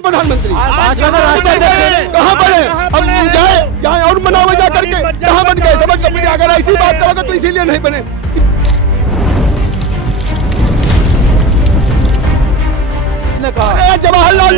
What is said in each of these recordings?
प्रधानमंत्री कहाँ पर है? हम जाए और मनावे जा करके कहाँ बन गए? समझ लो, अगर ऐसी बात करोगे तो इसीलिए नहीं बने। अरे जवाहरलाल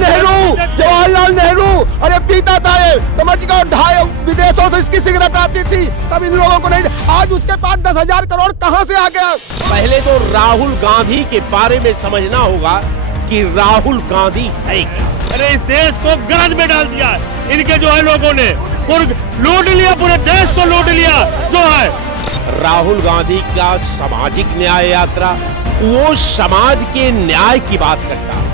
नेहरू अरे पीता था ये, समझ गए? ढाई विदेशों से इसकी सिगरेट आती थी, तब इन लोगों को नहीं। आज उसके पास 10,000 करोड़ कहाँ से आ गया? पहले तो राहुल गांधी के बारे में समझना होगा कि राहुल गांधी है क्या। अरे इस देश को गरज में डाल दिया इनके जो है लोगों ने, लूट लिया, पूरे देश को लूट लिया जो है। राहुल गांधी का सामाजिक न्याय यात्रा, वो समाज के न्याय की बात करता है,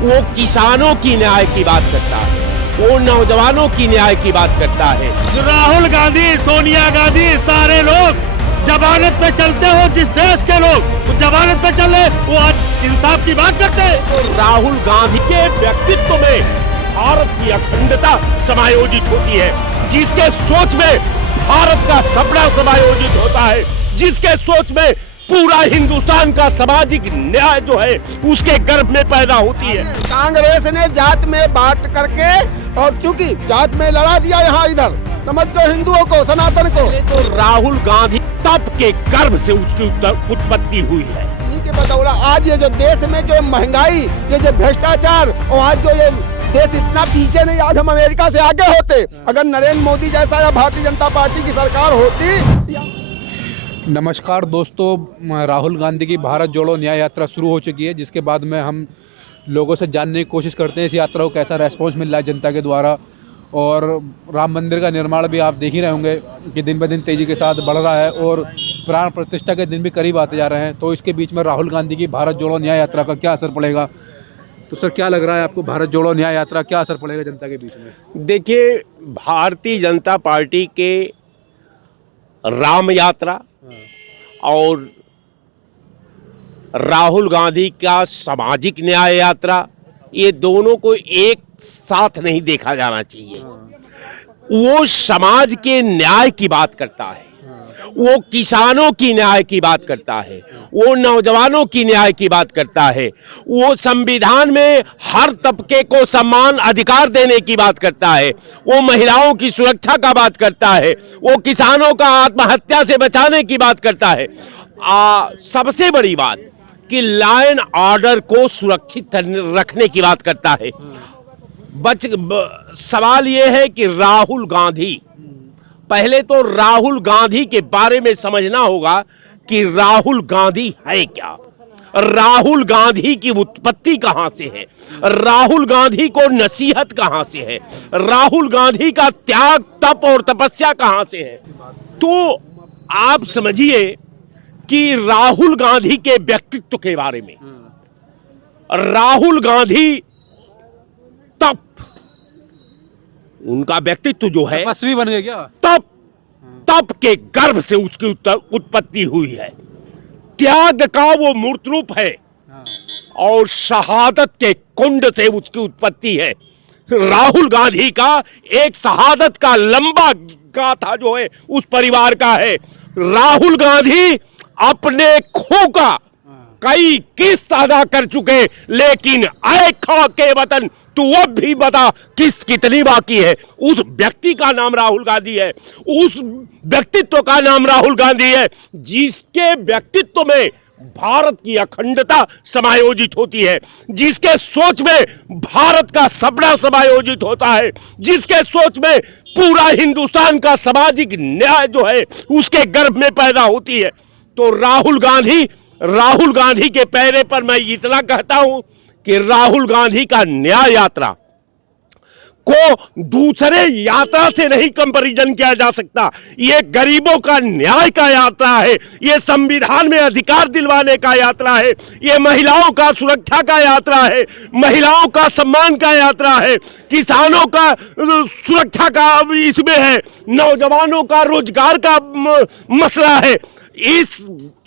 वो किसानों की न्याय की बात करता है, वो नौजवानों की न्याय की बात करता है। राहुल गांधी, सोनिया गांधी, सारे लोग जमानत पे चलते हो। जिस देश के लोग वो जमानत पे चले, वो आज इंसाफ की बात करते हैं। तो राहुल गांधी के व्यक्तित्व में भारत की अखंडता समायोजित होती है, जिसके सोच में भारत का सपना समायोजित होता है, जिसके सोच में पूरा हिंदुस्तान का सामाजिक न्याय जो है उसके गर्भ में पैदा होती है। कांग्रेस ने जात में बांट करके, और चूंकि जात में लड़ा दिया यहाँ इधर, समझ गए, हिंदुओं को, सनातन को। तो राहुल गांधी तप के गर्भ से उसकी उत्पत्ति हुई है। इन्हीं के बदौला आज ये जो देश में जो महंगाई, ये जो भ्रष्टाचार, और आज जो ये देश इतना पीछे नहीं, आज हम अमेरिका से आगे होते अगर नरेंद्र मोदी जैसा या भारतीय जनता पार्टी की सरकार होती। नमस्कार दोस्तों, राहुल गांधी की भारत जोड़ो न्याय यात्रा शुरू हो चुकी है, जिसके बाद में हम लोगों से जानने की कोशिश करते हैं इस यात्रा को कैसा रेस्पॉन्स मिल रहा है जनता के द्वारा। और राम मंदिर का निर्माण भी आप देख ही रहे होंगे कि दिन ब दिन तेज़ी के साथ बढ़ रहा है और प्राण प्रतिष्ठा के दिन भी करीब आते जा रहे हैं। तो इसके बीच में राहुल गांधी की भारत जोड़ो न्याय यात्रा का क्या असर पड़ेगा? तो सर, क्या लग रहा है आपको, भारत जोड़ो न्याय यात्रा क्या असर पड़ेगा जनता के बीच में? देखिए, भारतीय जनता पार्टी के राम यात्रा और राहुल गांधी का सामाजिक न्याय यात्रा, ये दोनों को एक साथ नहीं देखा जाना चाहिए। वो समाज के न्याय की बात करता है, वो किसानों की न्याय की बात करता है, वो नौजवानों की न्याय की बात करता है, वो संविधान में हर तबके को समान अधिकार देने की बात करता है, वो महिलाओं की सुरक्षा का बात करता है, वो किसानों का आत्महत्या से बचाने की बात करता है। सबसे बड़ी बात कि लॉ एंड ऑर्डर को सुरक्षित रखने की बात करता है। सवाल ये है कि राहुल गांधी, पहले तो राहुल गांधी के बारे में समझना होगा कि राहुल गांधी है क्या, राहुल गांधी की उत्पत्ति कहां से है, राहुल गांधी को नसीहत कहां से है, राहुल गांधी का त्याग, तप और तपस्या कहां से है। तो आप समझिए कि राहुल गांधी के व्यक्तित्व के बारे में, राहुल गांधी तप, उनका व्यक्तित्व जो है तपस्वी बन गए क्या? तप के गर्भ से उसकी उत्पत्ति हुई है, त्याग का वो मूर्त रूप है और शहादत के कुंड से उसकी उत्पत्ति है। राहुल गांधी का एक शहादत का लंबा गाथा जो है उस परिवार का है। राहुल गांधी अपने खो का कई किस्त अदा कर चुके, लेकिन आए खा के वतन तू अब भी बता किस्त कितनी बाकी है। उस व्यक्ति का नाम राहुल गांधी है, उस व्यक्तित्व का नाम राहुल गांधी है, जिसके व्यक्तित्व में भारत की अखंडता समायोजित होती है, जिसके सोच में भारत का सपना समायोजित होता है, जिसके सोच में पूरा हिंदुस्तान का सामाजिक न्याय जो है उसके गर्भ में पैदा होती है। तो राहुल गांधी के पैरे पर मैं इतना कहता हूं कि राहुल गांधी का न्याय यात्रा को दूसरे यात्रा से नहीं कंपैरिजन किया जा सकता। ये गरीबों का न्याय का यात्रा है, ये संविधान में अधिकार दिलवाने का यात्रा है, ये महिलाओं का सुरक्षा का यात्रा है, महिलाओं का सम्मान का यात्रा है, किसानों का सुरक्षा का इसमें है, नौजवानों का रोजगार का मसला है। इस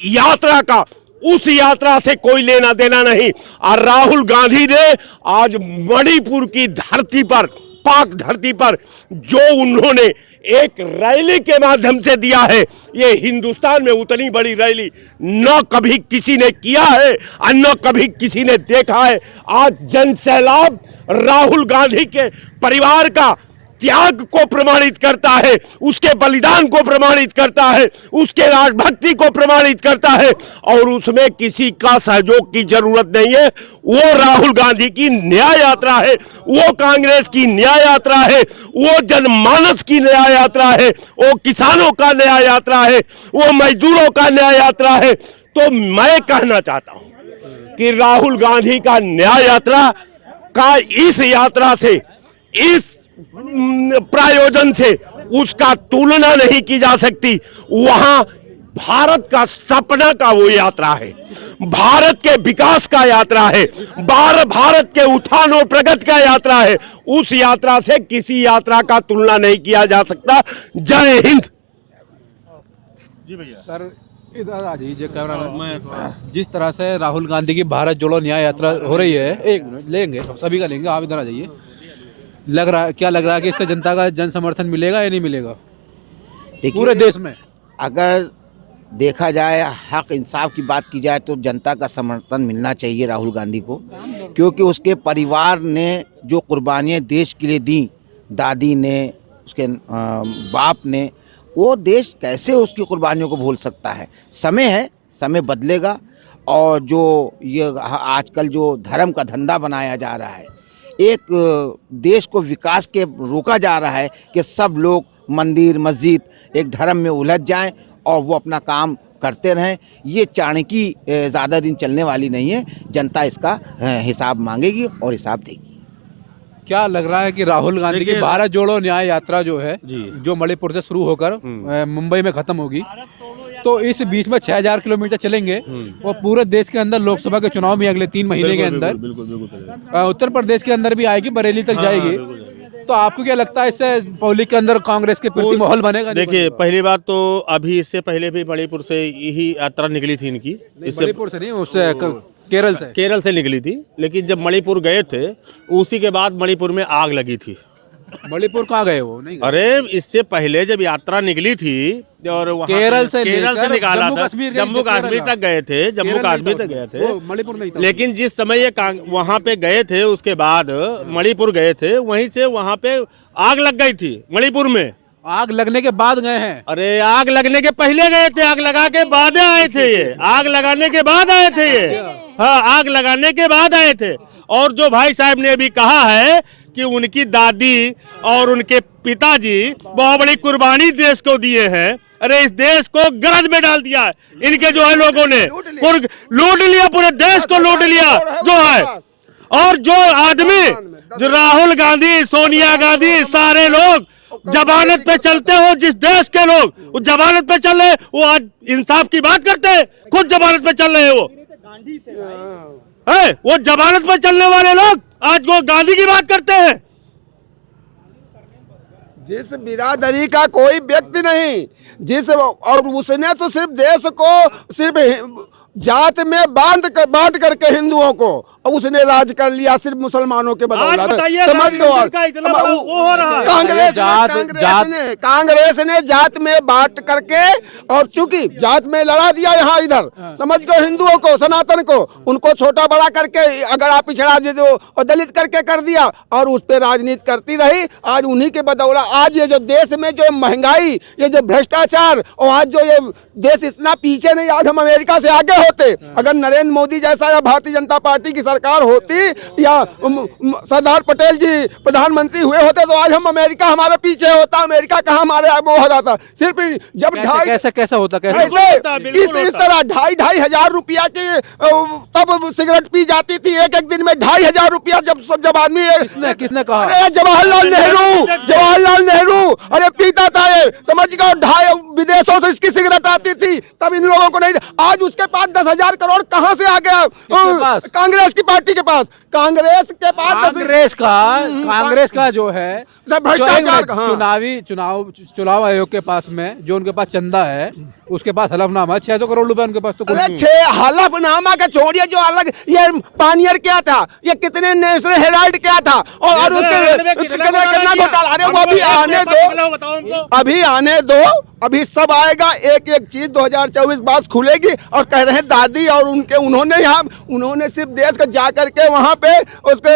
यात्रा का उस यात्रा से कोई लेना देना नहीं। और राहुल गांधी ने आज मणिपुर की धरती पर पाक धरती पर जो उन्होंने एक रैली के माध्यम से दिया है, ये हिंदुस्तान में उतनी बड़ी रैली न कभी किसी ने किया है और न कभी किसी ने देखा है। आज जन सैलाब राहुल गांधी के परिवार का त्याग को प्रमाणित करता है, उसके बलिदान को प्रमाणित करता है, उसके राजभक्ति को प्रमाणित करता है, और उसमें किसी का सहयोग की जरूरत नहीं है। वो राहुल गांधी की न्याय यात्रा है, वो कांग्रेस की न्याय यात्रा है, वो जनमानस की न्याय यात्रा है, वो किसानों का न्याय यात्रा है, वो मजदूरों का न्याय यात्रा है। तो मैं कहना चाहता हूं कि राहुल गांधी का न्याय यात्रा का इस यात्रा से, इस प्रायोजन से उसका तुलना नहीं की जा सकती। वहां भारत का सपना का वो यात्रा है, भारत के विकास का यात्रा है, भारत के उत्थान और प्रगति का यात्रा है। उस यात्रा से किसी यात्रा का तुलना नहीं किया जा सकता। जय हिंद। जी भैया। सर इधर आ जाइए कैमरा में। जिस तरह से राहुल गांधी की भारत जोड़ो न्याय यात्रा हो रही है, एक मिनट लेंगे, सभी का लेंगे, आप इधर आ जाइए। क्या लग रहा है कि इससे जनता का जन समर्थन मिलेगा या नहीं मिलेगा पूरे देश में? अगर देखा जाए, हक इंसाफ की बात की जाए तो जनता का समर्थन मिलना चाहिए राहुल गांधी को, क्योंकि उसके परिवार ने जो कुर्बानियाँ देश के लिए दी, दादी ने, उसके बाप ने, वो देश कैसे उसकी कुर्बानियों को भूल सकता है। समय है, समय बदलेगा। और जो ये आजकल जो धर्म का धंधा बनाया जा रहा है, एक देश को विकास के रोका जा रहा है कि सब लोग मंदिर मस्जिद एक धर्म में उलझ जाएं और वो अपना काम करते रहें, ये चाणक्य ज़्यादा दिन चलने वाली नहीं है। जनता इसका हिसाब मांगेगी और हिसाब देगी। क्या लग रहा है कि राहुल गांधी की भारत जोड़ो न्याय यात्रा जो है, जो मणिपुर से शुरू होकर मुंबई में खत्म होगी, तो इस बीच में 6000 किलोमीटर चलेंगे और पूरे देश के अंदर लोकसभा के चुनाव भी अगले 3 महीने के अंदर उत्तर प्रदेश के अंदर भी आएगी, बरेली तक जाएगी। तो आपको क्या लगता है, इससे पब्लिक के अंदर कांग्रेस के प्रति माहौल बनेगा? देखिए, पहली बात तो अभी इससे पहले भी मणिपुर से यही यात्रा निकली थी इनकी। मणिपुर से नहीं, उससे केरल से निकली थी। लेकिन जब मणिपुर गए थे, उसी के बाद मणिपुर में आग लगी थी। मणिपुर कहाँ गए वो? नहीं, अरे इससे पहले जब यात्रा निकली थी और वहाँ केरल से निकाला था, जम्मू कश्मीर तक गए थे, जम्मू कश्मीर तक गए थे, मणिपुर नहीं था। लेकिन जिस समय ये वहाँ पे गए थे, उसके बाद मणिपुर गए थे, वहीं से वहाँ पे आग लग गई थी मणिपुर में। आग लगने के बाद गए हैं? अरे आग लगने के पहले गए थे, आग लगा के बाद आए थे ये, आग लगाने के बाद आए थे ये। हाँ, आग लगाने के बाद आए थे। और जो भाई साहब ने भी कहा है कि उनकी दादी और उनके पिताजी बहुत बड़ी कुर्बानी देश को दिए हैं, अरे इस देश को गरज में डाल दिया है इनके जो है लोगों ने, लूट लिया, पूरे देश को लूट लिया जो है। और जो आदमी, जो राहुल गांधी, सोनिया गांधी, सारे लोग जमानत पे चलते हो, जिस देश के लोग वो जमानत पे चल रहे, वो आज इंसाफ की बात करते हैं, खुद जमानत पे चल रहे हैं। वो जमानत पे चलने वाले लोग आज वो गांधी की बात करते हैं। जिस बिरादरी का कोई व्यक्ति नहीं, और उसने तो सिर्फ देश को सिर्फ जात में बांट करके हिंदुओं को उसने राज कर लिया, सिर्फ मुसलमानों के बदौलत। समझ लो, कांग्रेस ने जात में बांट करके, और चूंकि जात में लड़ा दिया यहाँ इधर, समझ गो हिंदुओं को, सनातन को, उनको छोटा बड़ा करके अगर आप पिछड़ा दे दो और दलित करके कर दिया, और उस पर राजनीति करती रही। आज उन्हीं के बदौलत आज ये जो देश में जो महंगाई, ये जो भ्रष्टाचार, और आज जो ये देश इतना पीछे नहीं, आज हम अमेरिका से आगे होते। अगर नरेंद्र मोदी जैसा या भारतीय जनता पार्टी की सरकार होती या सरदार पटेल जी प्रधानमंत्री हुए होते, तो आज हम अमेरिका हमारे पीछे होता, अमेरिका कहाँ हमारे वो हो जाता। सिर्फ जब कैसा होता, इस तरह 2,500 रुपया की तब सिगरेट पी जाती थी एक दिन में, 2,500 रुपया जब आदमी। किसने कहा? अरे जवाहरलाल नेहरू अरे पीता था ये, समझ गए। विदेशों से इसकी सिगरेट आती थी, तब इन लोगों को नहीं। आज उसके पास 10,000 करोड़ कहाँ से आ गया? पास? कांग्रेस की पार्टी के पास। कांग्रेस के पास कांग्रेस का जो है भ्रष्टाचार हाँ। चुनाव आयोग के पास में जो उनके पास चंदा है, उसके पास हलफनामा 600 करोड़ रुपए उनके पास तो कुछ नहीं है। छह हलफनामा का छोड़िए, जो अलग ये पानियर क्या था, ये कितने नेशनल हेराल्ड क्या था, और उसके कितना घोटाला। अरे वो अभी आने दो, अभी आने दो, अभी सब आएगा। एक एक चीज 2024 बाद खुलेगी। और कह रहे हैं दादी और उन्होंने सिर्फ देश का जा करके वहां पे उसको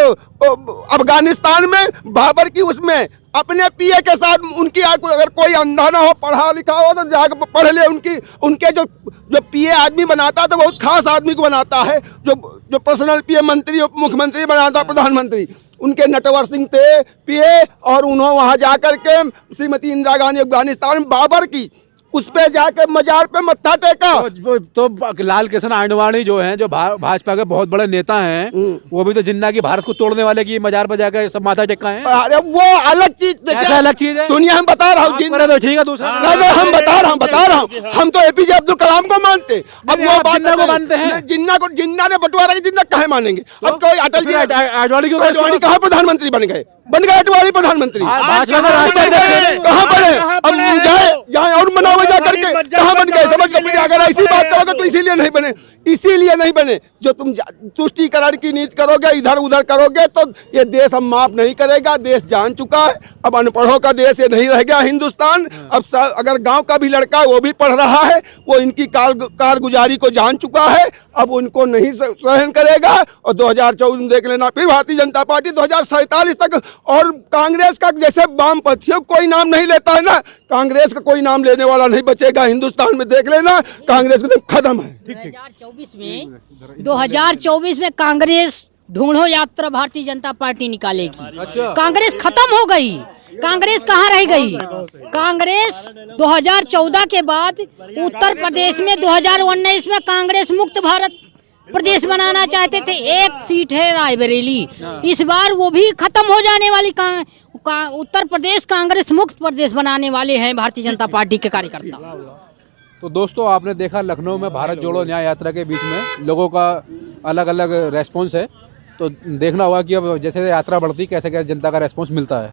अफगानिस्तान में बाबर की उसमें अपने पीए के साथ उनकी अगर कोई अंधा ना हो, पढ़ा लिखा हो तो जाकर पढ़ ले। उनके जो पीए आदमी बनाता है तो बहुत खास आदमी को बनाता है, जो पर्सनल पीए मंत्री उप मुख्यमंत्री बनाता, प्रधानमंत्री। उनके नटवर सिंह थे पीए, और उन्होंने वहां जाकर के श्रीमती इंदिरा गांधी अफगानिस्तान में बाबर की उस पे जाकर मजार पे मत्था टेका। तो लाल कृष्ण आडवाणी जो हैं, जो भाजपा के बहुत बड़े नेता हैं, वो भी तो जिन्ना की भारत को तोड़ने वाले की मजार पर जाकर सब माथा टेका है। अरे वो अलग चीज, अलग चीज है। सुनिए हम बता रहा हूँ, तो ठीक है दूसरा नहीं हम बता रहा हूँ, हम तो एपीजे अब्दुल कलाम को मानते। अब वो जिन्ना को मानते हैं, जिन्ना ने बटवारा की, जिन्ना कहे मानेंगे। अब कोई अटल जी आडवाणी कहाँ प्रधानमंत्री बन गए आडवाणी प्रधानमंत्री कहाँ बने? अब जाए और मनाओ जा करके कहाँ बन गए? समझ लो, अगर ऐसी बात करोगे तो इसीलिए नहीं बने जो तुम तुष्टीकरण की नीति करोगे, इधर उधर करोगे तो ये देश हम माफ नहीं करेगा। देश जान चुका है, अब अनपढ़ों का देश ये नहीं रह गया हिंदुस्तान। अब अगर गांव का भी लड़का वो भी पढ़ रहा है, वो इनकी कारगुजारी को जान चुका है, अब उनको नहीं सहन करेगा। और 2024 में देख लेना फिर भारतीय जनता पार्टी 2047 तक। और कांग्रेस का जैसे वामपंथियों कोई नाम नहीं लेता है ना, कांग्रेस का कोई नाम लेने वाला नहीं बचेगा हिंदुस्तान में। देख लेना, कांग्रेस खत्म है। 2024 में कांग्रेस ढूंढो यात्रा भारतीय जनता पार्टी निकालेगी। कांग्रेस खत्म हो गई। कांग्रेस कहाँ रह गई? कांग्रेस 2014 के बाद उत्तर प्रदेश में 2019 में कांग्रेस मुक्त भारत प्रदेश बनाना चाहते थे। एक सीट है रायबरेली, इस बार वो भी खत्म हो जाने वाली। उत्तर प्रदेश कांग्रेस मुक्त प्रदेश बनाने वाले हैं भारतीय जनता पार्टी के कार्यकर्ता। तो दोस्तों, आपने देखा लखनऊ में भारत जोड़ो न्याय यात्रा के बीच में लोगों का अलग अलग रेस्पॉन्स है। तो देखना होगा कि अब जैसे यात्रा बढ़ती कैसे कैसे जनता का रेस्पॉन्स मिलता है।